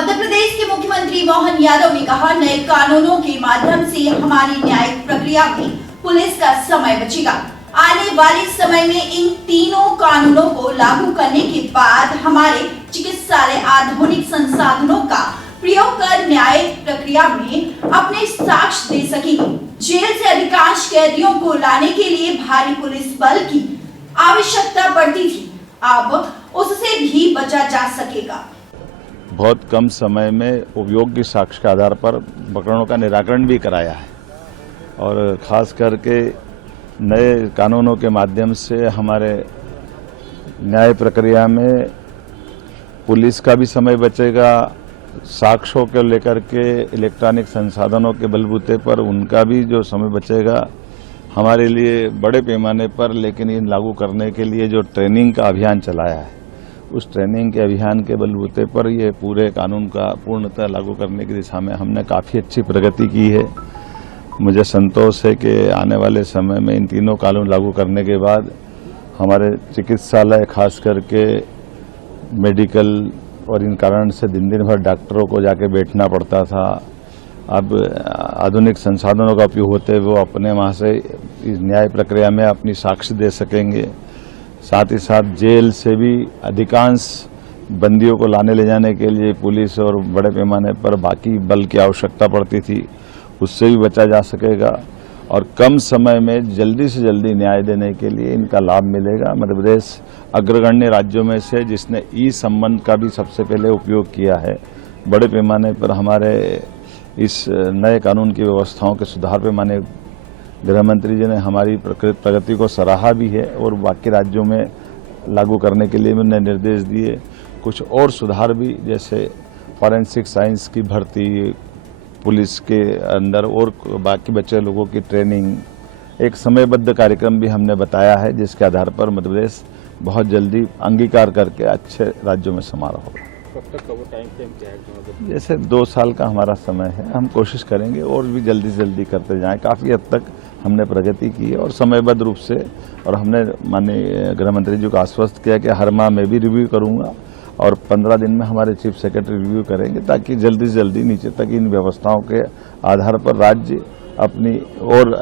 मध्य प्रदेश के मुख्यमंत्री मोहन यादव ने कहा, नए कानूनों के माध्यम से हमारी न्यायिक प्रक्रिया में पुलिस का समय बचेगा। आने वाले समय में इन तीनों कानूनों को लागू करने के बाद हमारे चिकित्सालय आधुनिक संसाधनों का प्रयोग कर न्यायिक प्रक्रिया में अपने साक्ष्य दे सकेंगे। जेल से अधिकांश कैदियों को लाने के लिए भारी पुलिस बल की आवश्यकता पड़ती थी, अब उससे भी बचा जा सकेगा। बहुत कम समय में उपयोगी साक्ष्य के आधार पर प्रकरणों का निराकरण भी कराया है और खास करके नए कानूनों के माध्यम से हमारे न्याय प्रक्रिया में पुलिस का भी समय बचेगा। साक्ष्यों को लेकर के इलेक्ट्रॉनिक संसाधनों के बलबूते पर उनका भी जो समय बचेगा हमारे लिए बड़े पैमाने पर, लेकिन इन लागू करने के लिए जो ट्रेनिंग का अभियान चलाया है उस ट्रेनिंग के अभियान के बलबूते पर ये पूरे कानून का पूर्णतः लागू करने की दिशा में हमने काफ़ी अच्छी प्रगति की है। मुझे संतोष है कि आने वाले समय में इन तीनों कानून लागू करने के बाद हमारे चिकित्सालय खास करके मेडिकल और इन कारण से दिन दिन भर डॉक्टरों को जाके बैठना पड़ता था, अब आधुनिक संसाधनों का उपयोग होते हुए वो अपने वहाँ से इस न्याय प्रक्रिया में अपनी साक्ष्य दे सकेंगे। साथ ही साथ जेल से भी अधिकांश बंदियों को लाने ले जाने के लिए पुलिस और बड़े पैमाने पर बाकी बल की आवश्यकता पड़ती थी, उससे भी बचा जा सकेगा और कम समय में जल्दी से जल्दी न्याय देने के लिए इनका लाभ मिलेगा। मध्य प्रदेश अग्रगण्य राज्यों में से जिसने ई संबंध का भी सबसे पहले उपयोग किया है। बड़े पैमाने पर हमारे इस नए कानून की व्यवस्थाओं के सुधार पे माननीय गृह मंत्री जी ने हमारी प्रगति को सराहा भी है और बाकी राज्यों में लागू करने के लिए उन्होंने निर्देश दिए। कुछ और सुधार भी, जैसे फॉरेंसिक साइंस की भर्ती, पुलिस के अंदर और बाकी बच्चे लोगों की ट्रेनिंग, एक समयबद्ध कार्यक्रम भी हमने बताया है जिसके आधार पर मध्य प्रदेश बहुत जल्दी अंगीकार करके अच्छे राज्यों में समारोह होगा। कब तक का वो टाइम फ्रेम क्या है? जैसे 2 साल का हमारा समय है, हम कोशिश करेंगे और भी जल्दी से जल्दी करते जाएं। काफ़ी हद तक हमने प्रगति की है और समयबद्ध रूप से, और हमने माननीय गृह मंत्री जी को आश्वस्त किया कि हर माह मैं भी रिव्यू करूंगा और 15 दिन में हमारे चीफ सेक्रेटरी रिव्यू करेंगे ताकि जल्दी से जल्दी नीचे तक इन व्यवस्थाओं के आधार पर राज्य अपनी और